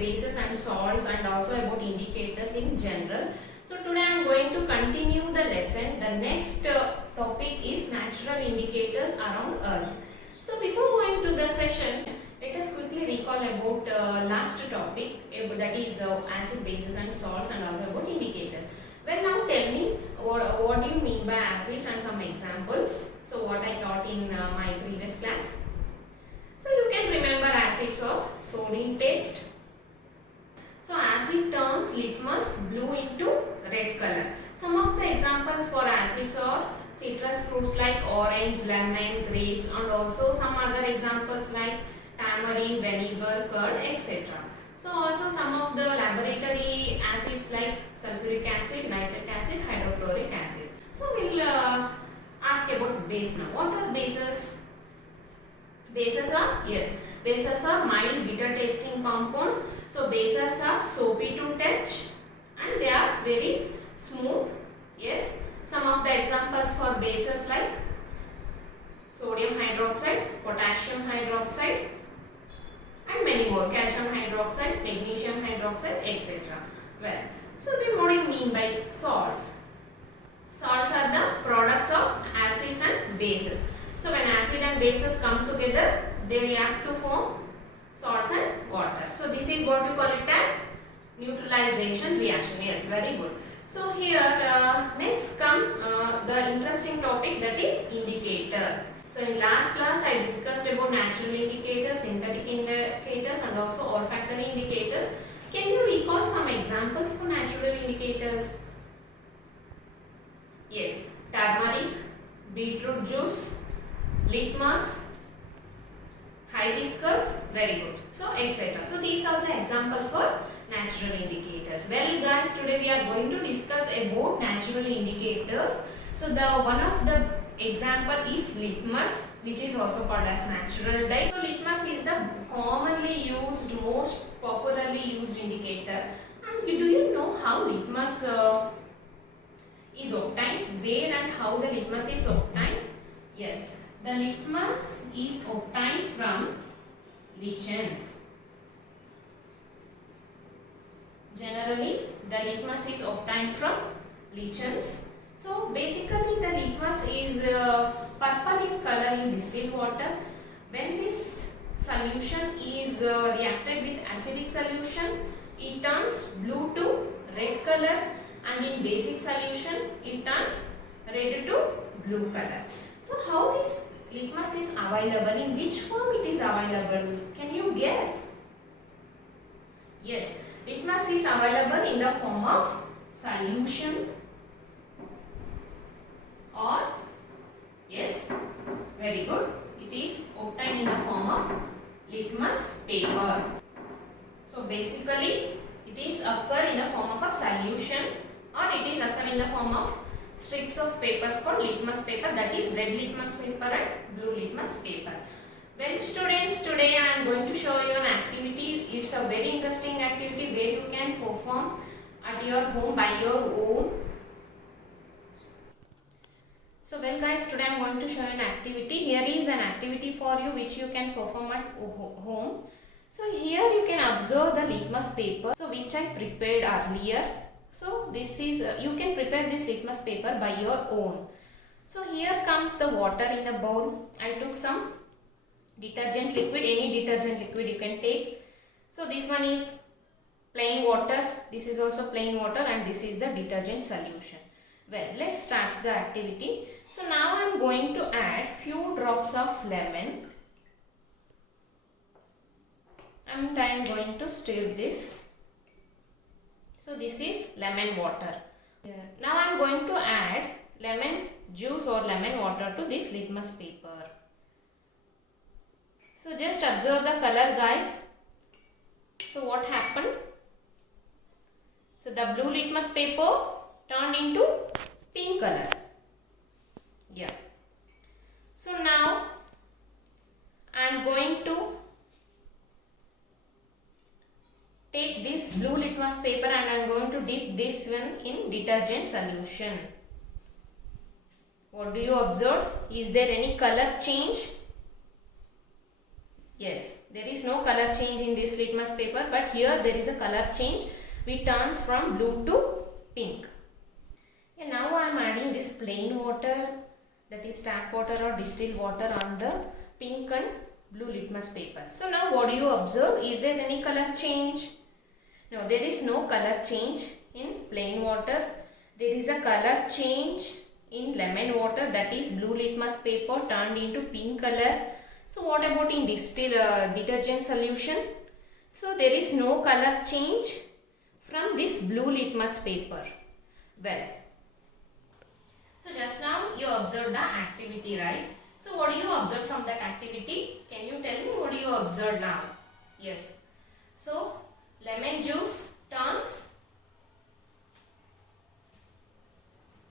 bases and salts, and also about indicators in general. So today I am going to continue the lesson. The next topic is natural indicators around us. So before going to the session, let us quickly recall about last topic, that is acid, bases and salts, and also about indicators. Well, now tell me what do you mean by acids and some examples. So what I taught in my previous class. So you can remember acids or sodium paste. So acid turns litmus blue into red color. Some of the examples for acids are citrus fruits like orange, lemon, grapes, and also some other examples like tamarind, vinegar, curd, etc. So also some of the laboratory acids like sulfuric acid, nitric acid, hydrochloric acid. So we will ask about base now. What are bases? Bases are, yes, bases are mild bitter tasting compounds. So bases are soapy to touch and they are very smooth. Yes, some of the examples for bases like sodium hydroxide, potassium hydroxide, and many more, calcium hydroxide, magnesium hydroxide, etc. Well, so then what do you mean by salts? Salts are the products of acids and bases. So when acid and bases come together, they react to form salts and water. So this is what we call it as neutralization reaction. Yes, very good. So here next come the interesting topic, that is indicators. So in last class I discussed about natural indicators, synthetic indicators, and also olfactory indicators. Can you recall some examples for natural indicators? Yes, turmeric, beetroot juice, litmus, hibiscus, very good. So etc. So these are the examples for natural indicators. Well guys, today we are going to discuss about natural indicators. So the one of the example is litmus, which is also called as natural dye. So litmus is the commonly used, most popularly used indicator. And do you know how litmus is obtained? Where and how the litmus is obtained? Yes, the litmus is obtained from lichens. Generally, the litmus is obtained from lichens. So basically the litmus is purple in color in distilled water. When this solution is reacted with acidic solution, it turns blue to red color, and in basic solution it turns red to blue color. So how this litmus is available, in which form it is available? Can you guess? Yes, litmus is available in the form of solution or, yes, very good, it is obtained in the form of litmus paper. So basically it is occur in the form of a solution, or it is occur in the form of strips of papers called litmus paper, that is red litmus paper and blue litmus paper. Well students, today I am going to show you an activity. It's a very interesting activity where you can perform at your home by your own. So well guys, today I am going to show you an activity. Here is an activity for you which you can perform at home. So here you can observe the litmus paper, so which I prepared earlier. So this is, you can prepare this litmus paper by your own. So here comes the water in a bowl. I took some detergent liquid, any detergent liquid you can take. So this one is plain water, this is also plain water, and this is the detergent solution. Well, let's start the activity. So now I am going to add few drops of lemon, and I am going to stir this. So this is lemon water. Now I am going to add lemon juice or lemon water to this litmus paper. So just observe the color guys. So what happened? So the blue litmus paper turned into pink color. Yeah. So now I am going to take this blue litmus paper and I am going to dip this one in detergent solution. What do you observe? Is there any color change? Yes, there is no color change in this litmus paper, but here there is a color change which turns from blue to pink. And now I am adding this plain water, that is tap water or distilled water, on the pink and blue litmus paper. So now what do you observe? Is there any color change? No, there is no color change in plain water. There is a color change in lemon water, that is blue litmus paper turned into pink color. So what about in distilled detergent solution? So there is no color change from this blue litmus paper. Well, so just now you observed the activity, right? So what do you observe from that activity? Can you tell me what do you observe now? Yes. So lemon juice turns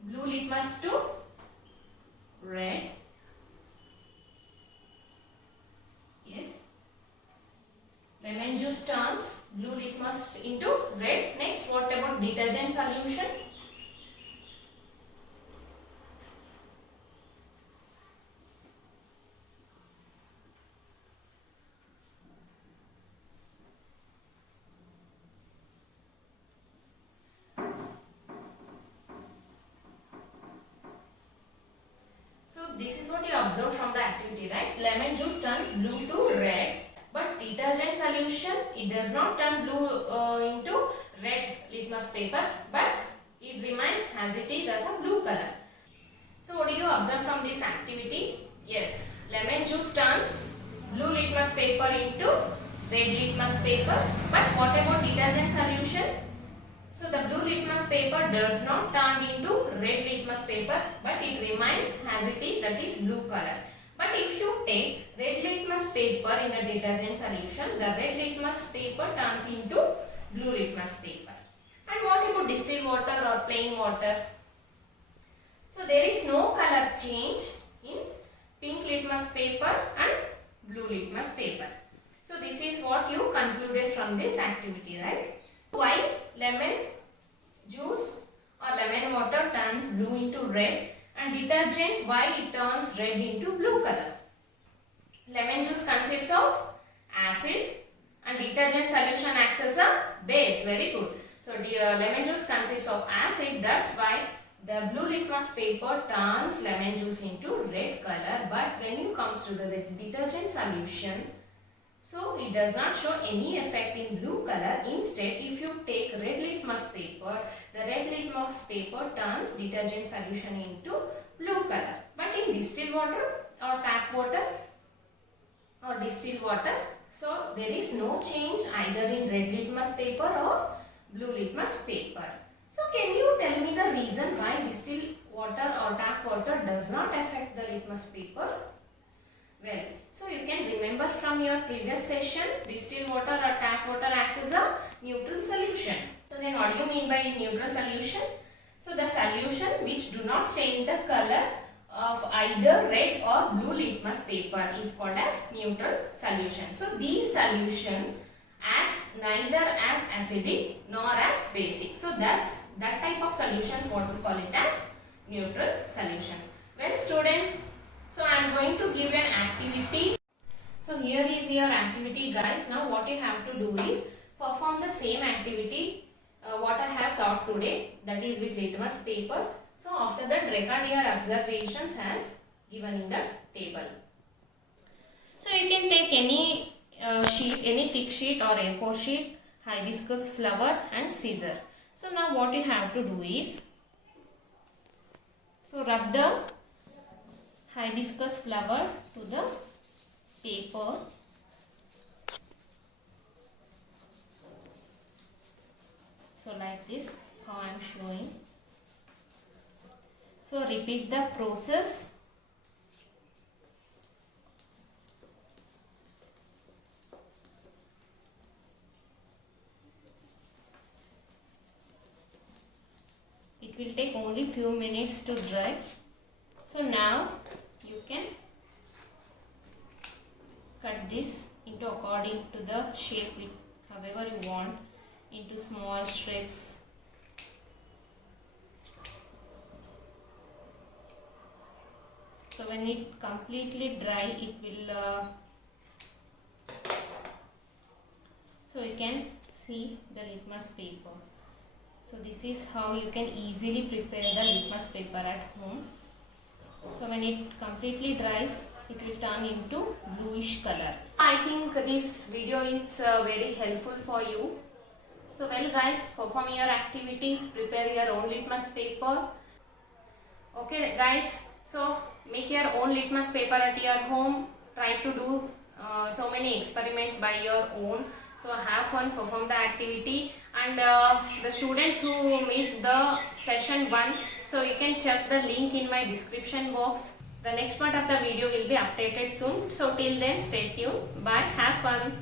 blue litmus to red. Yes. Lemon juice turns blue litmus into red. Next, what about detergent solution? So this is what you observe from the activity, right? Lemon juice turns blue to red, but detergent solution, it does not turn blue into red litmus paper, but it remains as it is as a blue color. So what do you observe from this activity? Yes, lemon juice turns blue litmus paper into red litmus paper, but what about detergent solution? So the blue litmus paper does not turn into red litmus paper, but it remains as it is, that is blue color. But if you take red litmus paper in the detergent solution, the red litmus paper turns into blue litmus paper. And what about distilled water or plain water? So there is no color change in pink litmus paper and blue litmus paper. So this is what you concluded from this activity, right? Why lemon juice or lemon water turns blue into red, and detergent, why it turns red into blue color? Lemon juice consists of acid and detergent solution acts as a base. Very good. So lemon juice consists of acid, that's why the blue litmus paper turns lemon juice into red color. But when you comes to the detergent solution, so it does not show any effect in blue color. Instead, if you take red litmus paper, the red litmus paper turns detergent solution into blue color. But in distilled water or tap water or distilled water, so there is no change either in red litmus paper or blue litmus paper. So can you tell me the reason why distilled water or tap water does not affect the litmus paper? Well, so you can remember from your previous session, distilled water or tap water acts as a neutral solution. So then what do you mean by neutral solution? So the solution which do not change the color of either red or blue litmus paper is called as neutral solution. So these solution acts neither as acidic nor as basic. So that's that type of solutions what we call it as neutral solutions. Well students, so I am going to give an activity. So here is your activity guys. Now what you have to do is perform the same activity what I have taught today, that is with litmus paper. So after that record your observations as given in the table. So you can take any sheet, any thick sheet or A4 sheet, hibiscus flower and scissor. So now what you have to do is, so rub the hibiscus flower to the paper. So like this, how I am showing. So repeat the process. It will take only few minutes to dry. So now you can cut this into according to the shape however you want, into small strips. So when it completely dry, it will So you can see the litmus paper. So this is how you can easily prepare the litmus paper at home. So when it completely dries, it will turn into bluish color. I think this video is very helpful for you. So well guys, perform your activity, prepare your own litmus paper. Okay guys, so make your own litmus paper at your home. Try to do so many experiments by your own. So have fun, perform the activity, and the students who missed the session 1, so you can check the link in my description box. The next part of the video will be updated soon. So till then, stay tuned. Bye. Have fun.